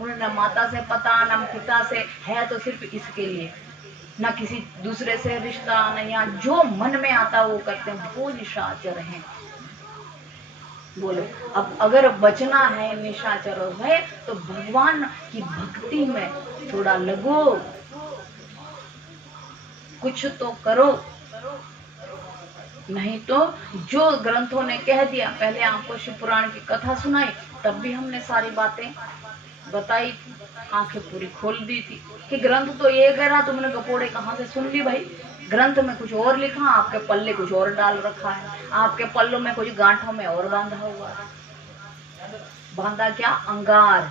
उन्हें न माता से पता न पिता से है, तो सिर्फ इसके लिए, न किसी दूसरे से रिश्ता, न या जो मन में आता वो करते हैं, वो निशाचर हैं। बोलो, अब अगर बचना है निशाचरों से तो भगवान की भक्ति में थोड़ा लगो, कुछ तो करो, नहीं तो जो ग्रंथों ने कह दिया। पहले आपको शिव पुराण की कथा सुनाई, तब भी हमने सारी बातें बताई, आंखें पूरी खोल दी थी कि ग्रंथ तो ये कह रहा, तुमने गपोड़े कहाँ से सुन ली भाई? ग्रंथ में कुछ और लिखा, आपके पल्ले कुछ और डाल रखा है, आपके पल्लों में कुछ गांठों में और बांधा हुआ है। बांधा क्या? अंगार,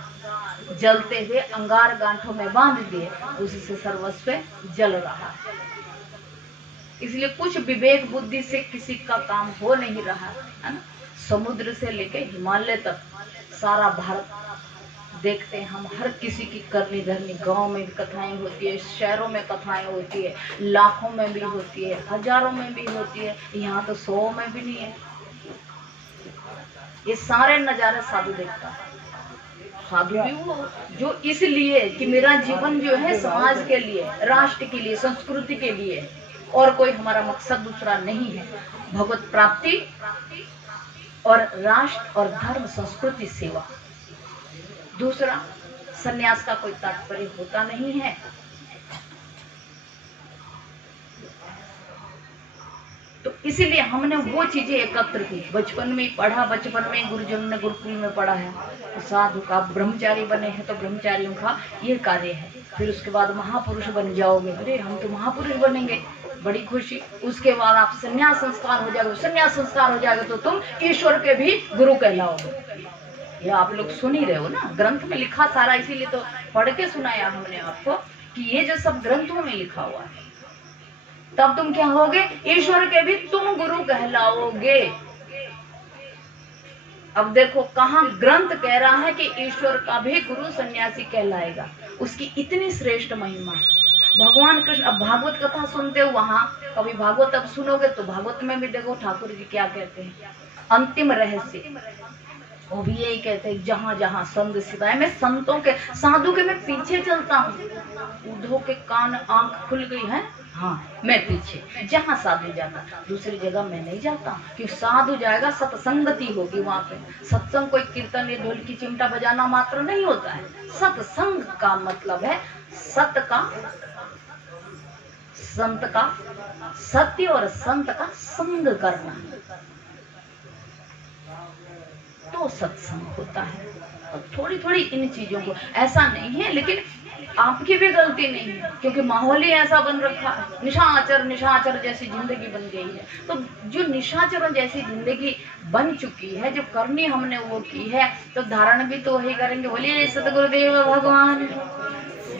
जलते हुए अंगार गांठों में बांध दिए, उससे सर्वस्व जल रहा है। इसलिए कुछ विवेक बुद्धि से किसी का काम हो नहीं रहा है ना। समुद्र से लेके हिमालय तक सारा भारत देखते हैं हम, हर किसी की करनी धरनी, गांव में भी कथाएं होती है, शहरों में कथाएं होती है, लाखों में भी होती है, हजारों में भी होती है, यहाँ तो 100 में भी नहीं है। ये सारे नजारे साधु देखता है। साधु भी वो जो इसलिए कि मेरा जीवन जो है समाज के लिए, राष्ट्र के लिए, संस्कृति के लिए, और कोई हमारा मकसद दूसरा नहीं है। भगवत प्राप्ति और राष्ट्र और धर्म संस्कृति सेवा, दूसरा सन्यास का कोई तात्पर्य होता नहीं है। तो इसीलिए हमने वो चीजें एकत्र की, बचपन में पढ़ा, बचपन में गुरुजन ने गुरुकुल में पढ़ा है, तो साधु का ब्रह्मचारी बने हैं तो ब्रह्मचारियों का ये कार्य है। फिर उसके बाद महापुरुष बन जाओगे, अरे हम तो महापुरुष बनेंगे, बड़ी खुशी। उसके बाद आप संन्यास संस्कार हो जाएगा, संन्यास संस्कार हो जाएगा तो तुम ईश्वर के भी गुरु कहलाओगे। ये आप लोग सुन ही रहे हो ना, ग्रंथ में लिखा सारा, इसीलिए तो पढ़ के सुनाया हमने आपको कि ये जो सब ग्रंथों में लिखा हुआ है, तब तुम क्या होगे? ईश्वर के भी तुम गुरु कहलाओगे। अब देखो कहाँ ग्रंथ कह रहा है कि ईश्वर का भी गुरु सन्यासी कहलाएगा, उसकी इतनी श्रेष्ठ महिमा है। भगवान कृष्ण, अब भागवत कथा सुनते हो, वहां कभी भागवत अब सुनोगे तो भागवत में भी देखो ठाकुर जी क्या कहते हैं, अंतिम रहस्य वो भी यही कहते हैं, जहां जहां संत सिवाय। मैं संतों के, साधु के मैं पीछे चलता हूँ, उद्धव के कान आंख खुल गई है, हाँ मैं पीछे, जहां साधु जाता, दूसरी जगह मैं नहीं जाता, क्योंकि साधु जाएगा सत्संगति होगी वहां पे। सत्संग कोई कीर्तन या ढोल की चिमटा बजाना मात्र नहीं होता है, सत्संग का मतलब है सत का, संत का, सत्य और संत का संग करना, तो सत्संग होता है। और थोड़ी थोड़ी इन चीजों को, ऐसा नहीं है लेकिन आपकी भी गलती नहीं है, क्योंकि माहौल ही ऐसा बन रखा है, निशाचर निशाचर जैसी जिंदगी बन गई है। तो जो निशाचरों जैसी जिंदगी बन चुकी है, जो करनी हमने वो की है, तो धारण भी तो वही करेंगे। बोलिए सतगुरुदेव भगवान,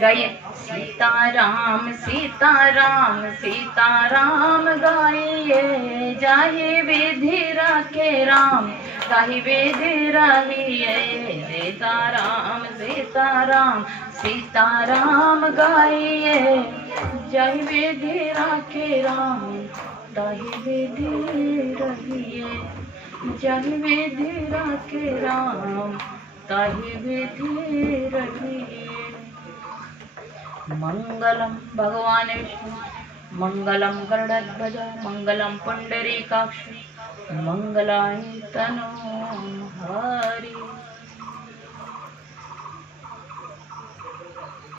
गाइए सीताराम सीताराम सीताराम गाइए, जाहि विधि राखे राम, ताहि विधि रहिए। सीताराम सीताराम सीताराम गाइए, जाहि विधि राखे राम, ताहि विधि रहिए। जाहि विधि राखे राम, ताहि विधि रहिए। मंगलम भगवान विष्णु, मंगलम गरुड़ध्वज, मंगलम पुंडरीकाक्ष, मंगलाय तनो हरि।